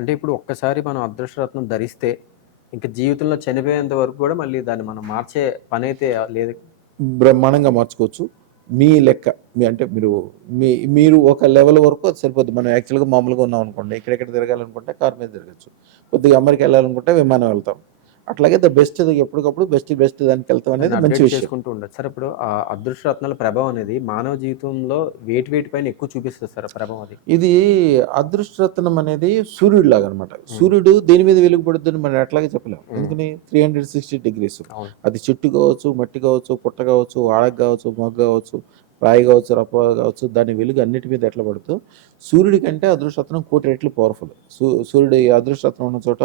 అంటే ఇప్పుడు ఒక్కసారి మనం అదృష్టరత్నం ధరిస్తే, ఇంక జీవితంలో చనిపోయేంత వరకు గూడా మళ్ళీ దాన్ని మనం మార్చే పనైతే లేదు. బ్రహ్మాండంగా మార్చుకోవచ్చు. మీ లెక్క. అంటే మీరు ఒక లెవెల్ వరకు అది సరిపోద్ది. మనం యాక్చువల్‌గా మామూలుగా ఉన్నామనుకోండి, ఎక్కడెక్కడ తిరగాలనుకుంటే కారు మీద తిరగొచ్చు. కొద్దిగా అమెరికా ఎళ్ళాలనుకుంటే విమానం వెళ్తాం. అట్లాగే బెస్ట్ ఎప్పటికప్పుడు బెస్ట్ దానికెళ్తాం దాన్ని అనేది మంచి అప్‌డేట్ విషయం. చేసుకుంటూ ఉండాలి. సార్ ఇప్పుడు అదృష్టరత్నాల ప్రభావం అనేది మానవ జీవితంలో వేటి పైన ఎక్కువ చూపిస్తది సార్ ఆ ప్రభావం అది? ఇది అదృష్టరత్నం అనేది సూర్యుడిలాగనమాట. హ్మ్. సూర్యుడు దేని మీద వెలుగు పడుద్దని మనం ఎట్లాగే చెప్పలేం. హ్మ్. ఎందుకని 360 డిగ్రీస్. అవును. అది చెట్టు కావచ్చు, మట్టి కావచ్చు, పుట్ట కావచ్చు, ఆడక కావచ్చు, మొగ్గ కావచ్చు, రాయి కావచ్చు, రప్ప కావచ్చు, దాని వెలుగు అన్నిటి మీద ఎట్లా పడుతూ సూర్యుడి కంటే అదృష్టరత్నం కోటి రెట్లు పవర్‌ఫుల్. సూర్యుడి అదృష్టరత్నం ఉన్న చోట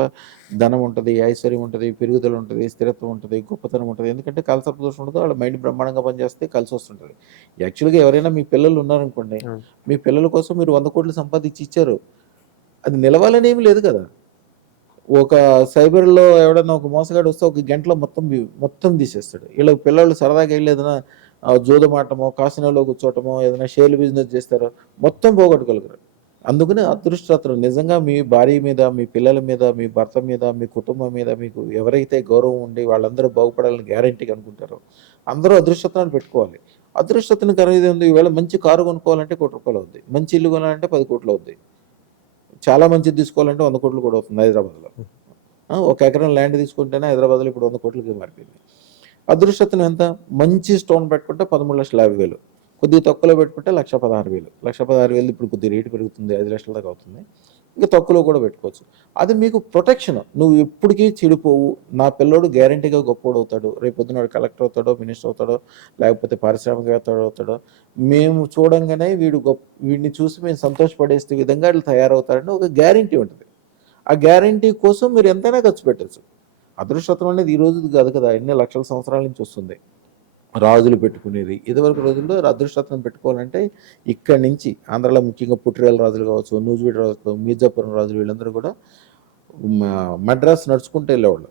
ధనం ఉంటది, ఐశ్వర్యం ఉంటది, పెరుగుదల ఉంటది, స్థిరత్వం ఉంటది, గొప్పతనం ఉంటది. ఎందుకంటే కాలసర్ప దోషం ఉండదు. వాళ్ళ మైండ్ బ్రహ్మాండంగా పనిచేస్తే కలిసొస్తుంటది. యాక్చువల్‌గా ఎవరైనా మీ పిల్లలు ఉన్నారనుకోండి, అవును. మీ పిల్లల కోసం మీరు 100,00,00,000 సంపాదించి ఇచ్చారు. అది నిలవాలని ఏమి లేదు కదా! ఒక సైబర్‌లో ఎవడన్నా ఒక మోసగాడు వస్తే ఒక గంటలో మొత్తం తీసేస్తాడు. ఈళ్ళ పిల్లోళ్ళు సరదాగా ఎళ్లి ఏదైనా జూదం ఆడటమో, కాసినోలో కూర్చోవటమో, ఏదైనా షేర్లు బిజినెస్ చేస్తారో మొత్తం పోగొట్టుకోగలరు. అందుకని అదృష్టరత్నం నిజంగా మీ భార్య మీద, మీ పిల్లల మీద, మీ భర్త మీద, మీ కుటుంబం మీద మీకు ఎవరైతే గౌరవం ఉండి వాళ్ళందరూ బాగుపడాలని గ్యారంటీగా అనుకుంటారో అందరూ అదృష్టరత్నాలు పెట్టుకోవాలి. అదృష్టరత్నం ఖరీదేముంది? ఈవేళ మంచి కారు కొనుక్కోవాలంటే రూ. 1,00,00,000 అవుద్ది. మంచి ఇల్లు కొనాలంటే 10,00,00,000 అవుద్ది. చాలా మంచిది తీసుకోవాలంటే 100,00,00,000 కూడా అవుతుంది హైదరాబాద్‌లో. ఒక ఎకరం ల్యాండ్ తీసుకుంటేనే హైదరాబాద్‌లో ఇప్పుడు 100,00,00,000కి మారిపోయింది. అదృష్టరత్నం ఎంత? మంచి స్టోన్ పెట్టుకుంటే 13,50,000. కొద్దిగా తక్కువలో పెట్టుకుంటే 1,16,000. 1,16,000 ఇప్పుడు కొద్దిగా రేటు పెరుగుతుంది. 5,00,000 దాకా అవుతుంది. ఇంకా తక్కువలో కూడా పెట్టుకోవచ్చు. అది మీకు ప్రొటెక్షన్. నువ్వు ఎప్పటికీ చెడిపోవు. నా పిల్లోడు గ్యారంటీగా గొప్పోడవుతాడు. రేపొద్దున వాడు కలెక్టర్ అవుతాడో, మినిస్టర్ అవుతాడో, లేకపోతే పారిశ్రామికవేత్త అవుతాడో, మేము చూడంగానే వీడిని చూసి మేము సంతోషపడేసే విధంగా వీళ్ళు తయారవుతారని ఒక గ్యారంటీ ఉంటది. ఆ గ్యారంటీ కోసం మీరు ఎంతైనా ఖర్చు పెట్టొచ్చు. అదృష్టరత్నం అనేది ఈ రోజుది కాదు కదా! ఎన్ని లక్షల సంవత్సరాల నుంచి వస్తుంది. రాజులు పెట్టుకునేది. ఇదివరకు రోజుల్లో అదృష్టరత్నం పెట్టుకోవాలంటే ఇక్కడి నుంచి ఆంధ్రాలో ముఖ్యంగా పుట్టిరేల రాజులు కావచ్చు, నూజివీడు రాజులు, మీర్జాపురం రాజులు వీళ్ళందరూ కూడా మద్రాస్ నడుచుకుంటూ వెళ్ళేవాళ్ళు.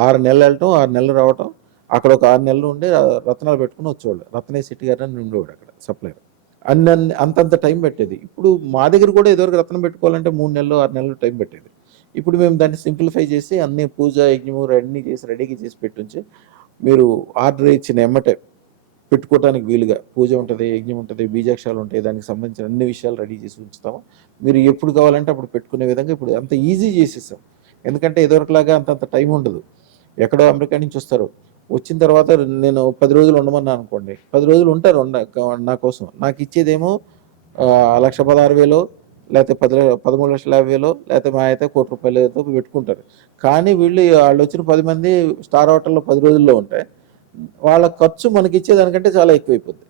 6 నెలలు వెళ్ళటం, 6 నెలలు రావటం, అక్కడ ఒక 6 నెలలు ఉండి రత్నాలు పెట్టుకుని వచ్చేవాళ్ళు. రత్నయ్య శెట్టి గారు అని ఉండేవాడు అక్కడ సప్లయర్. అంతంత టైం పెట్టేది. ఇప్పుడు మా దగ్గర కూడా ఇదివరకు రత్నం పెట్టుకోవాలంటే 3 నెలలు, 6 నెలలు టైం పెట్టేది. ఇప్పుడు మేము దాన్ని సింప్లిఫై చేసి అన్ని పూజ, యజ్ఞము అన్నీ చేసి రెడీగా చేసి పెట్టుంచి మీరు ఆర్డర్ ఇచ్చిన ఎమ్మటే పెట్టుకోవడానికి వీలుగా పూజ ఉంటుంది, యజ్ఞం ఉంటుంది, బీజాక్షరాలు ఉంటాయి, దానికి సంబంధించిన అన్ని విషయాలు రెడీ చేసి ఉంచుతాము. మీరు ఎప్పుడు కావాలంటే అప్పుడు పెట్టుకునే విధంగా ఇప్పుడు అంత ఈజీ చేసేసాం. ఎందుకంటే ఇదివరకులాగా అంతంత టైం ఉండదు. ఎక్కడో అమెరికా నుంచి వస్తారు. వచ్చిన తర్వాత నేను 10 రోజులు ఉండమన్నా అనుకోండి, 10 రోజులు ఉంటారు నా కోసం. నాకు ఇచ్చేదేమో 1,16,000 లేకపోతే 13,50,000 లేకపోతే మా అయితే ₹1,00,00,000 పెట్టుకుంటారు. కానీ వాళ్ళు వచ్చిన 10 మంది స్టార్ హోటల్లో 10 రోజుల్లో ఉంటే వాళ్ళ ఖర్చు మనకిచ్చేదానికంటే చాలా ఎక్కువైపోద్ది.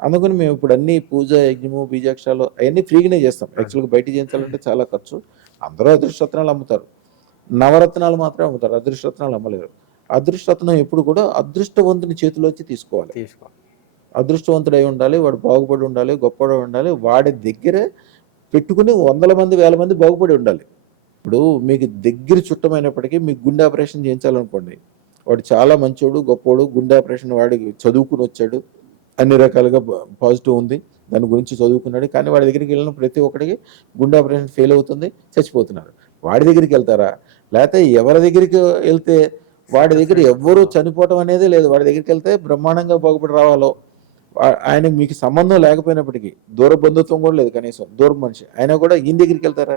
అందుకని మేము ఇప్పుడు అన్ని పూజ, యజ్ఞము, బీజాక్షరాలు అవన్నీ ఫ్రీగానే చేస్తాం. యాక్చువల్‌గా బయట చేయించాలంటే చాలా ఖర్చు. అందరూ అదృష్టరత్నాలు అమ్ముతారు. నవరత్నాలు మాత్రమే అమ్ముతారు. అదృష్టరత్నాలు అమ్మలేరు. అదృష్టరత్నం ఎప్పుడు కూడా అదృష్టవంతుని చేతిలోంచి తీసుకోవాలి. అదృష్టవంతుడై ఉండాలి. వాడు బాగుపడి ఉండాలి. గొప్పవాడై ఉండాలి. వాడి దగ్గరే పెట్టుకుని వందల మంది, వేల మంది బాగుపడి ఉండాలి. ఇప్పుడు మీకు దగ్గర చుట్టమైనప్పటికీ మీకు గుండె ఆపరేషన్ చేయించాలనుకోండి. వాడు చాలా మంచోడు, గొప్పోడు. గుండె ఆపరేషన్ వాడికి చదువుకుని వచ్చాడు. అన్ని రకాలుగా పాజిటివ్ ఉంది. దాని గురించి చదువుకున్నాడు. కానీ వాడి దగ్గరికి వెళ్ళిన ప్రతి ఒక్కడికి గుండె ఆపరేషన్ ఫెయిల్ అవుతుంది. చచ్చిపోతున్నారు. వాడి దగ్గరికి వెళ్తారా? లేకపోతే ఎవరి దగ్గరికి వెళ్తే వాడి దగ్గర ఎవ్వరూ చనిపోవటం అనేదే లేదు. వాడి దగ్గరికి వెళ్తే బ్రహ్మాండంగా బాగుపడి రావాలో ఆయనకు మీకు సంబంధం లేకపోయినప్పటికీ దూర బంధుత్వం కూడా లేదు కనీసం దూరం మనిషి అయినా కూడా ఈయన దగ్గరికి వెళ్తారా?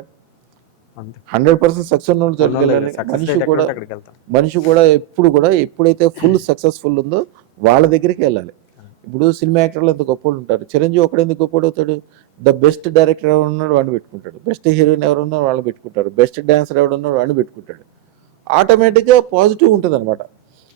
100% సక్సెస్ ఉన్నోళ్ళు దగ్గరికి వెళ్ళాలి. మనిషి కూడా ఎప్పుడైతే ఫుల్ సక్సెస్ఫుల్ ఉందో వాళ్ళ దగ్గరికి వెళ్ళాలి. ఇప్పుడు సినిమా యాక్టర్లు ఎంత గొప్పవాళ్ళు ఉంటారు. చిరంజీవి ఒకడు ఎందుకు గొప్పవాడు అవుతాడు? ద బెస్ట్ డైరెక్టర్ ఎవరున్నాడు వాడిని పెట్టుకుంటాడు. బెస్ట్ హీరోయిన్ ఎవరున్నారో వాళ్ళని పెట్టుకుంటారు. బెస్ట్ డాన్సర్ ఎవడున్నారో వాడిని పెట్టుకుంటాడు. ఆటోమేటిక్గా పాజిటివ్ ఉంటుంది అనమాట.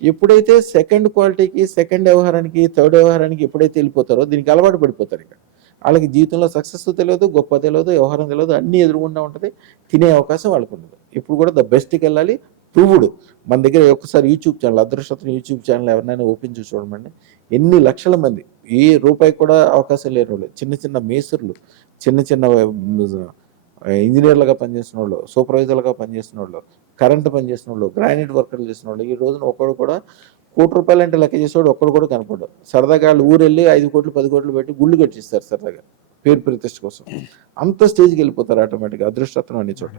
ఎప్పుడైతే సెకండ్ క్వాలిటీకి, సెకండ్ వ్యవహారానికి, థర్డ్ వ్యవహారానికి ఎప్పుడైతే వెళ్ళిపోతారో దీనికి అలవాటు పడిపోతారు. ఇక వాళ్ళకి జీవితంలో సక్సెస్ తెలియదు, గొప్ప తెలియదు, వ్యవహారం తెలియదు, అన్నీ ఎదురుగుండా ఉంటుంది. తినే అవకాశం వాళ్ళకు ఉండదు. ఇప్పుడు కూడా ద బెస్ట్కి వెళ్ళాలి. ప్రూవ్డ్ మన దగ్గర ఒక్కసారి యూట్యూబ్ ఛానల్ అదృష్టం యూట్యూబ్ ఛానల్ ఎవరినైనా ఓపెన్ చేసి చూడమండి. ఎన్ని లక్షల మంది ఏ రూపాయి కూడా అవకాశం లేని వాళ్ళు, చిన్న చిన్న మేస్త్రులు, చిన్న చిన్న ఇంజనీర్లుగా పనిచేసిన వాళ్ళు, సూపర్వైజర్లుగా పనిచేసిన వాళ్ళు, కరెంటు పనిచేసిన వాళ్ళు, గ్రానైట్ వర్కర్లు చేసిన వాళ్ళు, ఈ రోజున ఒక్కడు కూడా ₹1,00,00,000 అంటే లెక్క చేసేవాడు ఒక్కడు కూడా కనపడ్డు. సరదాగా వాళ్ళు ఊరెళ్ళి 5 కోట్లు 10 కోట్లు పెట్టి గుళ్ళు కట్టిస్తారు సరదాగా పేరు ప్రతిష్ట కోసం. అంత స్టేజ్కి వెళ్ళిపోతారు ఆటోమేటిక్గా అదృష్టరత్నం అనే చోట.